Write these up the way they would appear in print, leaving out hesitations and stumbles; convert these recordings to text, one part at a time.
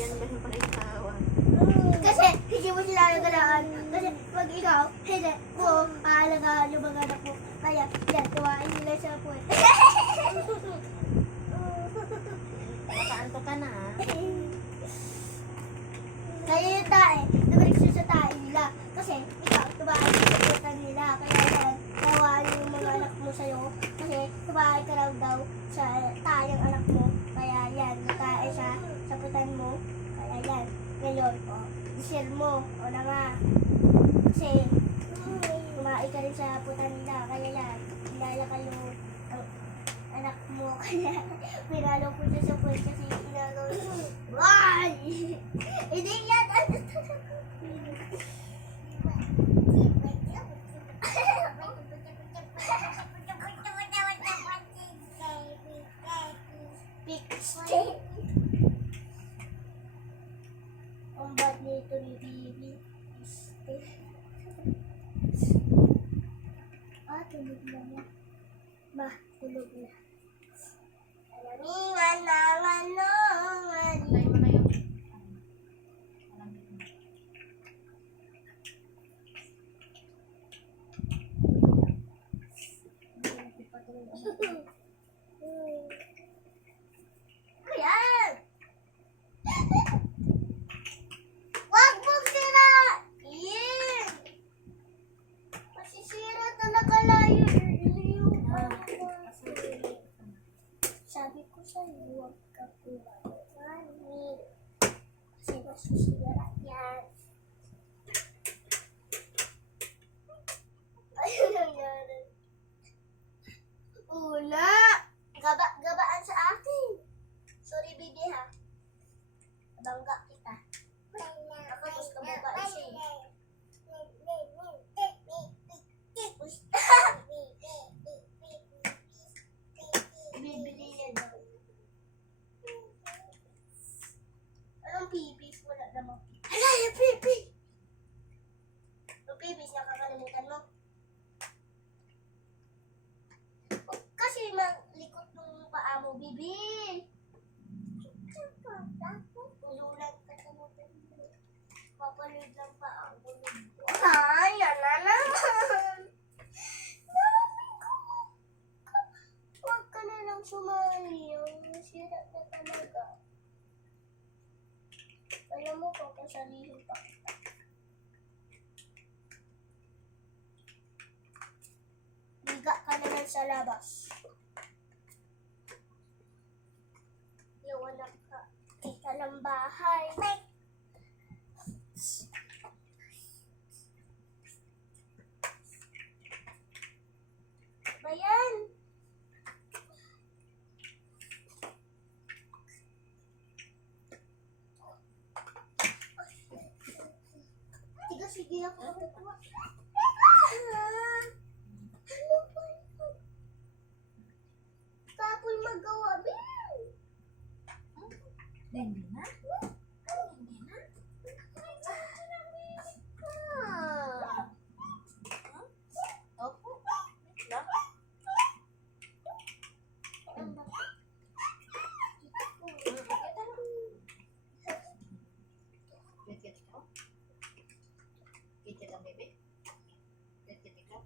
Yan ba yung pag-isawa? Kasi hindi mo sila nagalaan. Kasi pag ikaw, hindi mo aalagaan yung mga anak mo. Kaya, yan, tuwain nila sa puwet. Nakaanto ka na ha? Kaya yung tae, nabalik siya sa tae nila. Kasi ikaw, tumahay sa puwetan nila. Kaya yan, tawaan yung mga anak mo sa'yo. Kasi tumahay ka raw daw sa tayang anak mo. Kaya yan, natae siya sa puwetan mo. Kaya yan, ngayon, share mo, o na nga. Kasi, tumahay ka rin sa puwetan nila. Kaya yan, inala kayo ang anak mo. Kaya, pinalo ko siya sa puwet kasi inalo siya. Why? Hindi yan, Pixie. Ang bad nito ni Bibi. Tulog na niya. Tulog na. Alamingan naman naman. Patay mo na yung... Ayan! Wag mong sirain! Masisira talaga layo. Sabi ko sa'yo, huwag ka kumain. Kasi masisira yan. Ayun nangyari. Una! Gabaan sa akin. Sorry, baby, ha? Nabangga kita. Ako gusto mo ba siya? Bibili yan daw. Anong pipis? Wala namang pipis. Hala, yung pipis! Yung pipis, nakakalimutan mo. Kasi malikot ng paa mo, bibi. Ululag ka sa motor mo. Papalood ng paa mo. Ay, yan na naman. Huwag ka na lang sumali. Sira na talaga. Alam mo, papasalihin pa kita. Liga ka na lang sa labas. Iwanan ka. Kita ng bahay. Bayan! Sige ako. Ano ba yun? Kapoy magawa, Bill! Hindi na? Opo. Lang? Get ko? Get ang bebe? Get ikaw?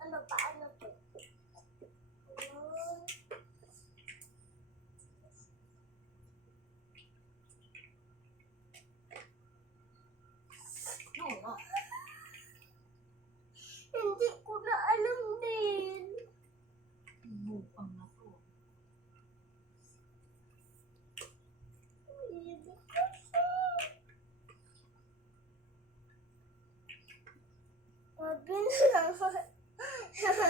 Ano paano to? Oo. Hindi ko na alam din. Bukang na to. Hindi ko siya. Sabi na lang.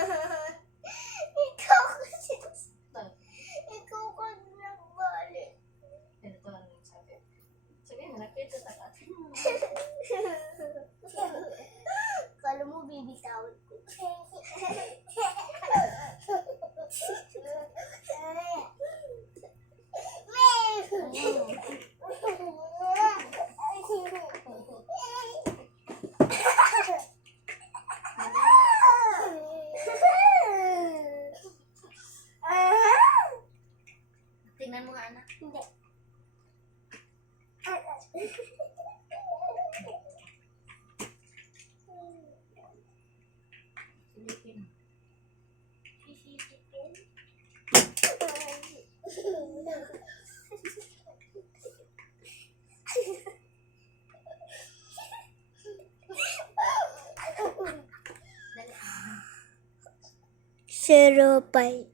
05.